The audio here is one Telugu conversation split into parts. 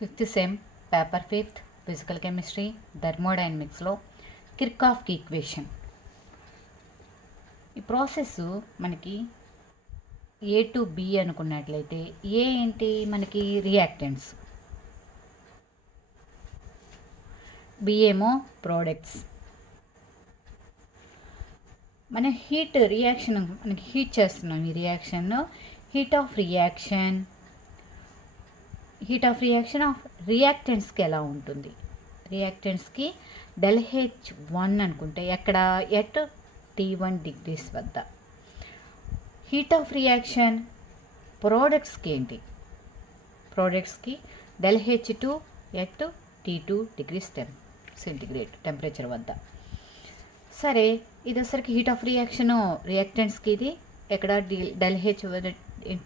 Fifth sem paper fifth physical chemistry థర్మోడైనమిక్స్లో కిర్చాఫ్ ఈక్వేషన్. ఈ ప్రాసెస్ మనకి ఏ టు బి అనుకున్నట్లయితే ఏ ఏంటి మనకి రియాక్టెంట్స్, బి ఏమో ప్రోడక్ట్స్. మనం హీట్ రియాక్షన్ మనకి హీట్ చేస్తున్నాం. ఈ reaction heat of reaction of రియాక్టెంట్స్కి ఎలా ఉంటుంది? రియాక్టెంట్స్కి ΔH1 అనుకుంటే ఎక్కడ ఎట్ T1 degrees వద్ద. హీట్ ఆఫ్ రియాక్షన్ ప్రోడక్ట్స్కి ఏంటి? ప్రోడక్ట్స్కి ΔH2 at T2 degrees centigrade temperature వద్ద. సరే, ఇది వచ్చరికి హీట్ ఆఫ్ రియాక్షను రియాక్టెంట్స్కి ఇది ఎక్కడ ΔH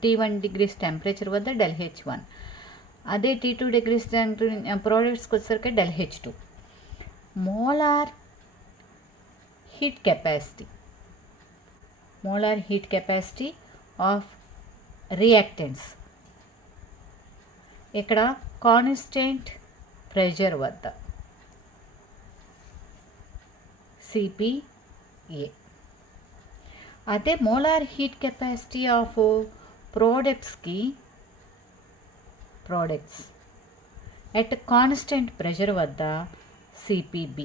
T1 degrees టెంపరేచర్ వద్ద ΔH1. అదే T2 degrees ప్రోడక్ట్స్కి వచ్చేసరికి ΔH2. Molar heat capacity of reactants ఇక్కడ కాన్స్టెంట్ ప్రెషర్ వద్ద CPA. అదే molar heat capacity of products at constant pressure వద్ద CPB.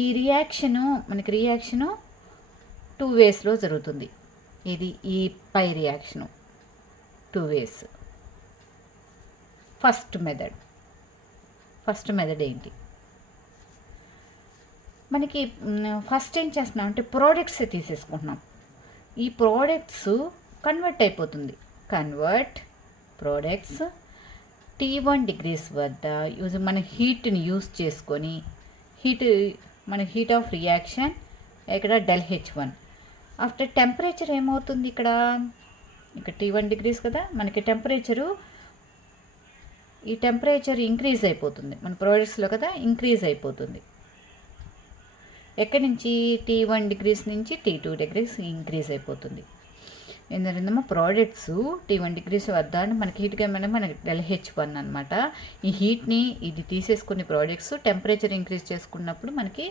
ఈ మనకి రియాక్షను 2 వేస్లో జరుగుతుంది. ఇది ఈ పై రియాక్షను 2 వేస్. ఫస్ట్ మెథడ్ ఏంటి? మనకి ఫస్ట్ ఏం చేస్తున్నాం అంటే ప్రోడక్ట్స్ తీసేసుకుంటున్నాం. ఈ ప్రోడక్ట్స్ కన్వర్ట్ అయిపోతుంది. ప్రోడక్ట్స్ T1 degrees వద్ద మన హీట్ని యూజ్ చేసుకొని మన హీట్ ఆఫ్ రియాక్షన్ ఇక్కడ ΔH1. ఆఫ్టర్ టెంపరేచర్ ఏమవుతుంది? ఇక్కడ T1 degrees కదా, మనకి ఈ టెంపరేచర్ ఇంక్రీజ్ అయిపోతుంది మన ప్రోడక్ట్స్లో కదా, ఇంక్రీజ్ అయిపోతుంది. ఎక్కడి నుంచి? T1 degrees నుంచి T2 degrees ఇంక్రీజ్ అయిపోతుంది. ఏంటంటే ప్రోడక్ట్స్ T1 degrees వద్ద మనకి హీట్గా మనకి ΔH1 అనమాట. ఈ హీట్ని ఇది తీసేసుకుని ప్రోడక్ట్స్ టెంపరేచర్ ఇంక్రీజ్ చేసుకున్నప్పుడు మనకి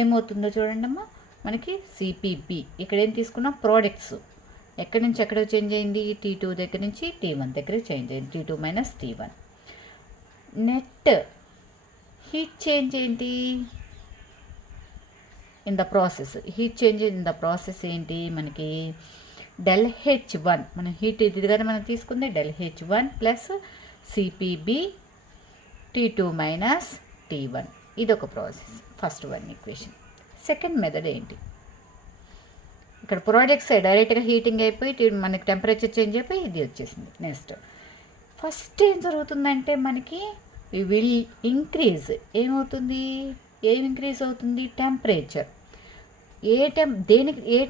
ఏమవుతుందో చూడండి అమ్మా, మనకి CPB. ఇక్కడ ఏం తీసుకున్నాం? ప్రోడక్ట్స్ ఎక్కడి నుంచి ఎక్కడ చేంజ్ అయింది? T2 దగ్గర నుంచి T1 దగ్గర చేంజ్ అయింది. T2 - T1. Net heat change ఏంటి? ఇన్ ద ప్రాసెస్ ఏంటి మనకి? ΔH1 మన హీట్ ఇది కదా మనం తీసుకుంది. ΔH1 plus CPB T2 - T1. ఇది ఒక process, first one equation. Second method ఏంటి? ఇక్కడ ప్రోడక్ట్స్ డైరెక్ట్గా హీటింగ్ అయిపోయి మనకి టెంపరేచర్ చేంజ్ అయిపోయి ఇది వచ్చేసింది. నెక్స్ట్ ఫస్ట్ ఏం జరుగుతుందంటే మనకి విల్ ఇంక్రీజ్. ఏం ఇంక్రీజ్ అవుతుంది? టెంపరేచర్. ఏ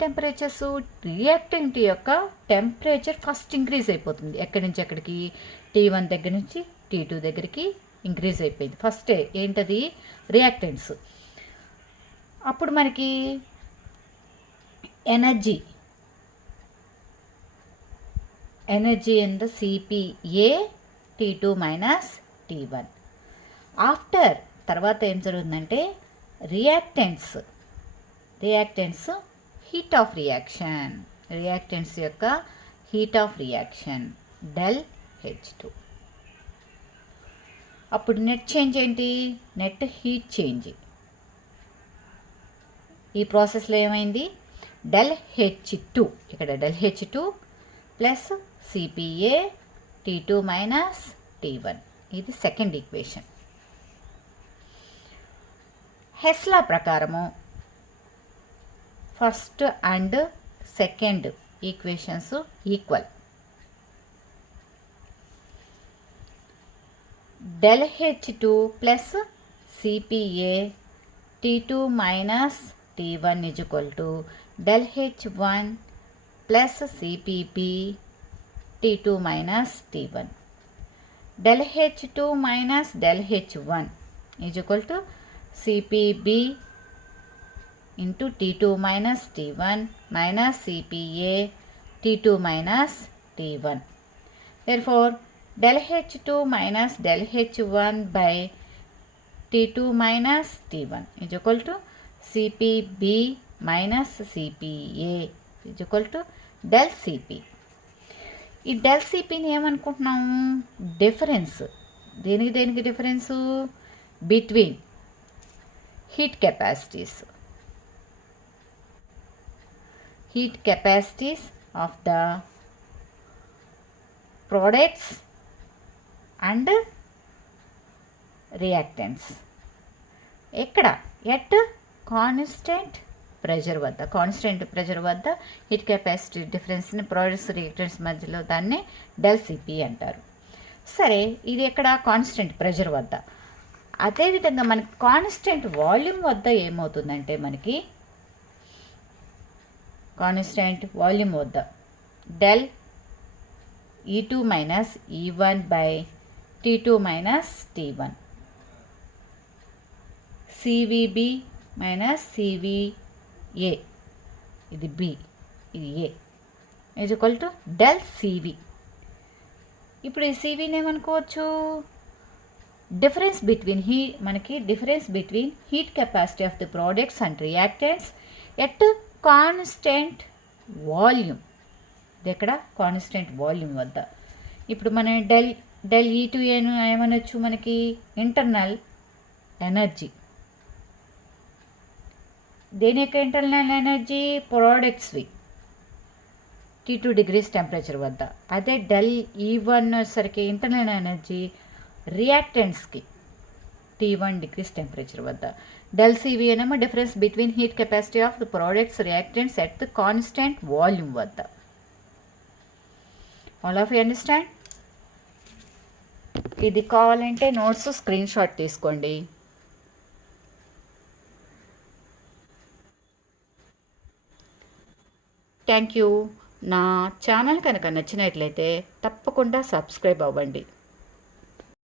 టెంపరేచర్స్? రియాక్టెంట్ యొక్క టెంపరేచర్ ఫస్ట్ ఇంక్రీజ్ అయిపోతుంది. ఎక్కడి నుంచి ఎక్కడికి? T1 దగ్గర నుంచి T2 దగ్గరికి ఇంక్రీజ్ అయిపోయింది. ఫస్ట్ ఏంటది? రియాక్టెంట్స్. అప్పుడు మనకి energy in the CPA T2 - T1. After తర్వాత ఏం జరుగుతుందంటే reactants heat of reaction ΔH2. అప్పుడు నెట్ చేంజ్ ఏంటి? Net heat change. ఈ ప్రాసెస్లో ఏమైంది? ΔH2 ఇక్కడ ΔH2 plus CPA T2 - T1. ఇది సెకండ్ ఈక్వేషన్. హెస్లా ప్రకారము first and second equations equal. ΔH2 plus CPA T2 - T1 ΔH1 plus CPB T2 - T1. ΔH2 - ΔH1 CPB into T2 - T1 minus CPA T2 - T1. Therefore del H2 minus del H1 by T2 minus T1 is equal to CPB minus CPA is equal to del CP. ఈ డెల్ సిపిని ఏమనుకుంటున్నాము, డిఫరెన్స్. దేనికి difference? Between heat capacities of the products and reactants. ఎక్కడ? ఎట్ కాన్స్టెంట్ ప్రెషర్ వద్ద హీట్ కెపాసిటీ డిఫరెన్స్ని ప్రోడక్ట్స్ రియాక్టెంట్స్ మధ్యలో దాన్ని డెల్ సిపి అంటారు. సరే, ఇది ఎక్కడ? కాన్స్టెంట్ ప్రెషర్ వద్ద. అదేవిధంగా మనకి కాన్స్టెంట్ వాల్యూమ్ వద్ద ఏమవుతుందంటే, మనకి కాన్స్టెంట్ వాల్యూమ్ వద్ద del E2 minus E1 by T2 minus T1 CVB minus CVA, ఇది బి, ఇది A, is equal to del CV. ఇప్పుడు ఈ సివిని ఏమనుకోవచ్చు? డిఫరెన్స్ బిట్వీన్ మనకి difference between heat capacity of the products and reactants at constant volume. ఇది ఎక్కడ? కాన్స్టెంట్ వాల్యూమ్ వద్ద. ఇప్పుడు మనం డెల్ E2 ఏమనొచ్చు? మనకి ఇంటర్నల్ ఎనర్జీ. దేని యొక్క ఇంటర్నల్ ఎనర్జీ? ప్రోడక్ట్స్వి T2 degrees టెంపరేచర్ వద్ద. అదే డెల్ E1 వచ్చేసరికి ఇంటర్నల్ ఎనర్జీ రియాక్టెంట్స్కి T1 degrees టెంపరేచర్ వద్ద. డెల్ సివి ఏమో difference between heat capacity of the products reactants at the constant volume వద్ద. All of you understand? ఇది కావాలంటే నోట్స్ స్క్రీన్ షాట్ తీసుకోండి. Thank you. నా ఛానల్ కనుక నచ్చినట్లయితే తప్పకుండా సబ్స్క్రైబ్ అవ్వండి.